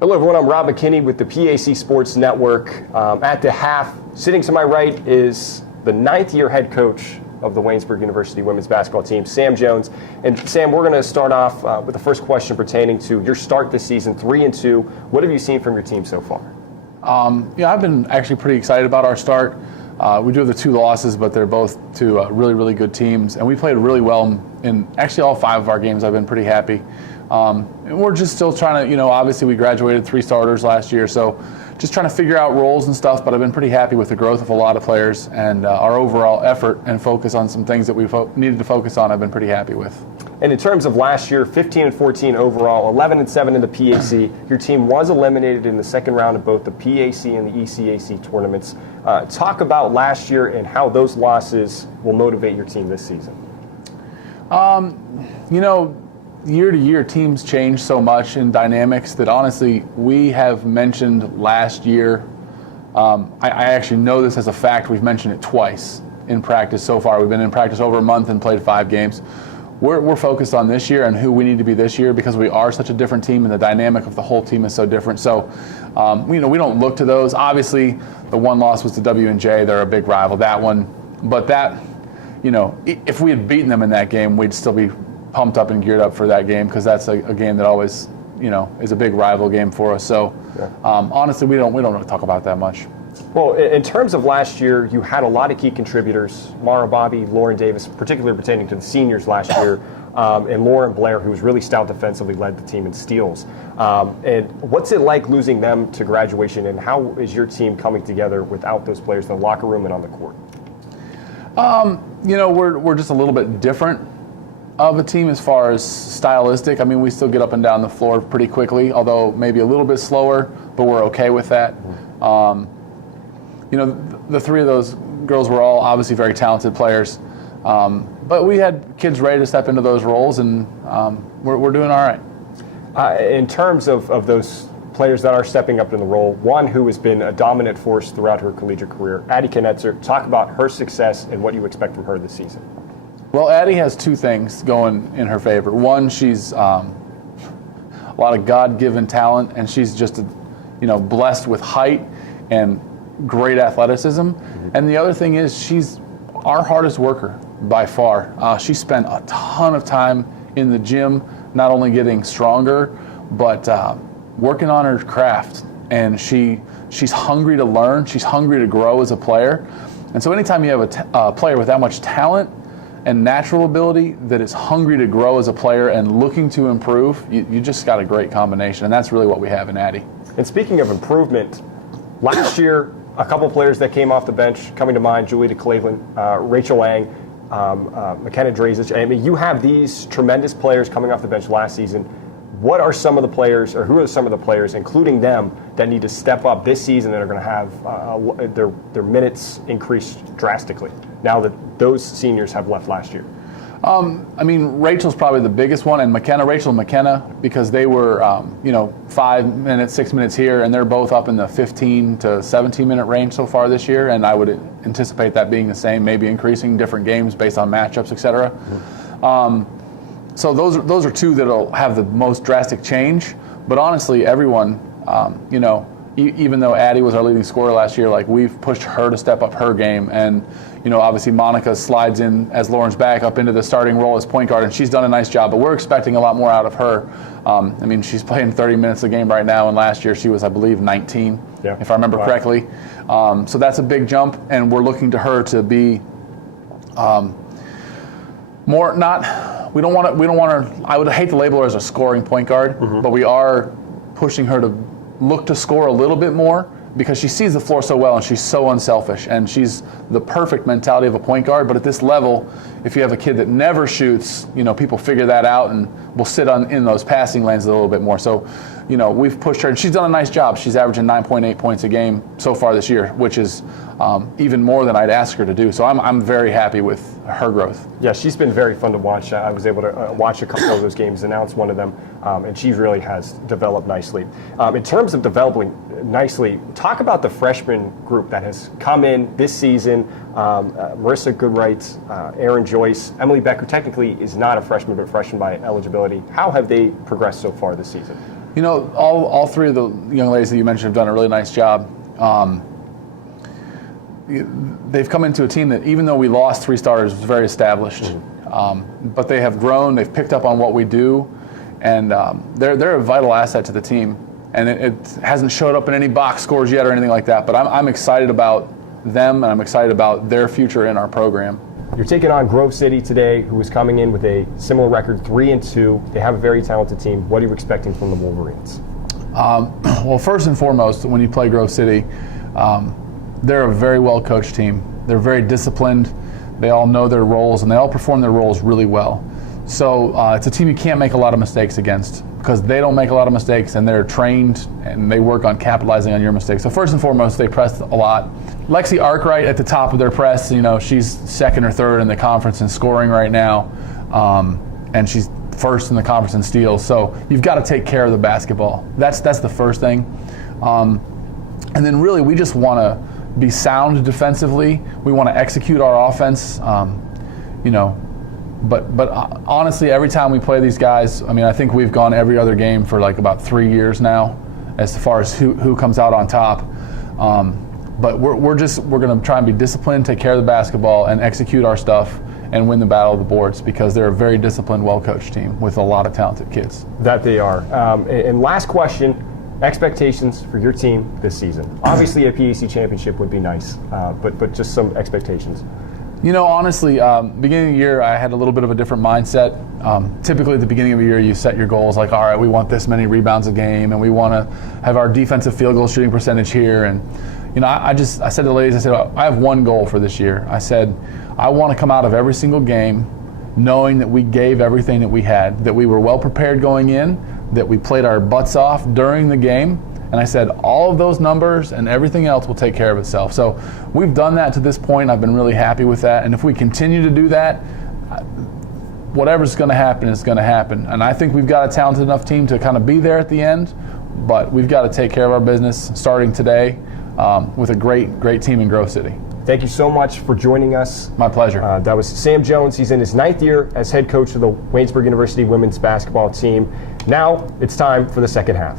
Hello, everyone. I'm Rob McKinney with the PAC Sports Network. At the half, sitting to my right is the ninth-year head coach of the Waynesburg University women's basketball team, Sam Jones. And Sam, we're going to start off with the first question pertaining to your start this season, 3-2. What have you seen from your team so far? I've been actually pretty excited about our start. We do have the 2 losses, but they're both to really, really good teams. And we played really well in actually all 5 of our games. I've been pretty happy. And we're just still trying to, obviously we graduated 3 starters last year, so just trying to figure out roles and stuff, but I've been pretty happy with the growth of a lot of players and our overall effort and focus on some things that we needed to focus on. I've been pretty happy with. And in terms of last year, 15-14 overall, 11-7 in the PAC. Your team was eliminated in the second round of both the PAC and the ECAC tournaments. Talk about last year and how those losses will motivate your team this season. Year to year, teams change so much in dynamics that honestly, we have mentioned last year. I actually know this as a fact. We've mentioned it twice in practice so far. We've been in practice over a month and played 5 games. We're focused on this year and who we need to be this year because we are such a different team and the dynamic of the whole team is so different. So, we don't look to those. Obviously, the one loss was to W&J. They're a big rival, that one. But that, if we had beaten them in that game, we'd still be pumped up and geared up for that game because that's a game that always, is a big rival game for us. So, honestly, we don't really talk about that much. Well, in terms of last year, you had a lot of key contributors, Mara Bobby, Lauren Davis, particularly pertaining to the seniors last year, and Lauren Blair, who was really stout defensively, led the team in steals. And what's it like losing them to graduation, and how is your team coming together without those players in the locker room and on the court? We're just a little bit different of a team as far as stylistic. I mean, we still get up and down the floor pretty quickly, although maybe a little bit slower, but we're okay with that. The 3 of those girls were all obviously very talented players, but we had kids ready to step into those roles, and we're doing all right. In terms of those players that are stepping up in the role, one who has been a dominant force throughout her collegiate career, Addie Knetzer, talk about her success and what you expect from her this season. Well, Addie has 2 things going in her favor. One, she's a lot of God-given talent, and she's just, blessed with height and great athleticism. Mm-hmm. And the other thing is she's our hardest worker by far. She spent a ton of time in the gym, not only getting stronger, but working on her craft. And she's hungry to learn. She's hungry to grow as a player. And so anytime you have a player with that much talent and natural ability that is hungry to grow as a player and looking to improve, you just got a great combination, and that's really what we have in Addie. And speaking of improvement, last year, a couple players that came off the bench coming to mind, Julie DeClaveland, Rachel Lang, McKenna Drazic. I mean, you have these tremendous players coming off the bench last season. What are some of the players, or who are some of the players, including them, that need to step up this season that are going to have their minutes increased drastically now that those seniors have left last year? Rachel's probably the biggest one, and Rachel and McKenna, because they were, 5 minutes, 6 minutes here, and they're both up in the 15 to 17-minute range so far this year, and I would anticipate that being the same, maybe increasing different games based on matchups, et cetera. Mm-hmm. So those are 2 that'll have the most drastic change. But honestly, everyone, even though Addie was our leading scorer last year, we've pushed her to step up her game. And, obviously Monica slides in as Lauren's back up into the starting role as point guard, and she's done a nice job. But we're expecting a lot more out of her. She's playing 30 minutes a game right now, and last year she was, I believe, 19, if I remember correctly. So that's a big jump, and we're looking to her to be more not. We don't want her. I would hate to label her as a scoring point guard, but we are pushing her to look to score a little bit more because she sees the floor so well and she's so unselfish and she's the perfect mentality of a point guard. But at this level, if you have a kid that never shoots, people figure that out and will sit in those passing lanes a little bit more. So, we've pushed her and she's done a nice job. She's averaging 9.8 points a game so far this year, which is even more than I'd ask her to do. So I'm very happy with her growth. Yeah, she's been very fun to watch. I was able to watch a couple of those games, announce one of them, and she really has developed nicely. In terms of developing nicely, talk about the freshman group that has come in this season. Marissa Goodwright, Aaron Joyce, Emily Beck, who technically is not a freshman but a freshman by eligibility. How have they progressed so far this season? You know, all three of the young ladies that you mentioned have done a really nice job. They've come into a team that, even though we lost 3 starters, was very established. But they have grown. They've picked up on what we do, and they're a vital asset to the team. And it hasn't showed up in any box scores yet or anything like that. But I'm excited about them, and I'm excited about their future in our program. You're taking on Grove City today, who is coming in with a similar record, 3-2. They have a very talented team. What are you expecting from the Wolverines? Well, first and foremost, when you play Grove City, they're a very well-coached team. They're very disciplined. They all know their roles, and they all perform their roles really well. So it's a team you can't make a lot of mistakes against, because they don't make a lot of mistakes, and they're trained, and they work on capitalizing on your mistakes. So first and foremost, they press a lot. Lexi Arkwright at the top of their press, you know, she's second or third in the conference in scoring right now, and she's first in the conference in steals. So you've got to take care of the basketball. That's the first thing. And then really, we just want to be sound defensively. We want to execute our offense, you know. But honestly, every time we play these guys, I mean, I think we've gone every other game for like about 3 years now, as far as who comes out on top. But we're going to try and be disciplined, take care of the basketball, and execute our stuff and win the battle of the boards, because they're a very disciplined, well-coached team with a lot of talented kids. That they are. And last question, expectations for your team this season. Obviously, a PAC championship would be nice, but just some expectations. You know, honestly, beginning of the year, I had a little bit of a different mindset. Typically at the beginning of the year, you set your goals like, all right, we want this many rebounds a game, and we want to have our defensive field goal shooting percentage here. And, you know, I said to the ladies, I said, I have one goal for this year. I said, I want to come out of every single game knowing that we gave everything that we had, that we were well prepared going in, that we played our butts off during the game. And I said, all of those numbers and everything else will take care of itself. So we've done that to this point. I've been really happy with that. And if we continue to do that, whatever's going to happen is going to happen. And I think we've got a talented enough team to kind of be there at the end. But we've got to take care of our business starting today with a great team in Grove City. Thank you so much for joining us. My pleasure. That was Sam Jones. He's in his 9th year as head coach of the Waynesburg University women's basketball team. Now it's time for the second half.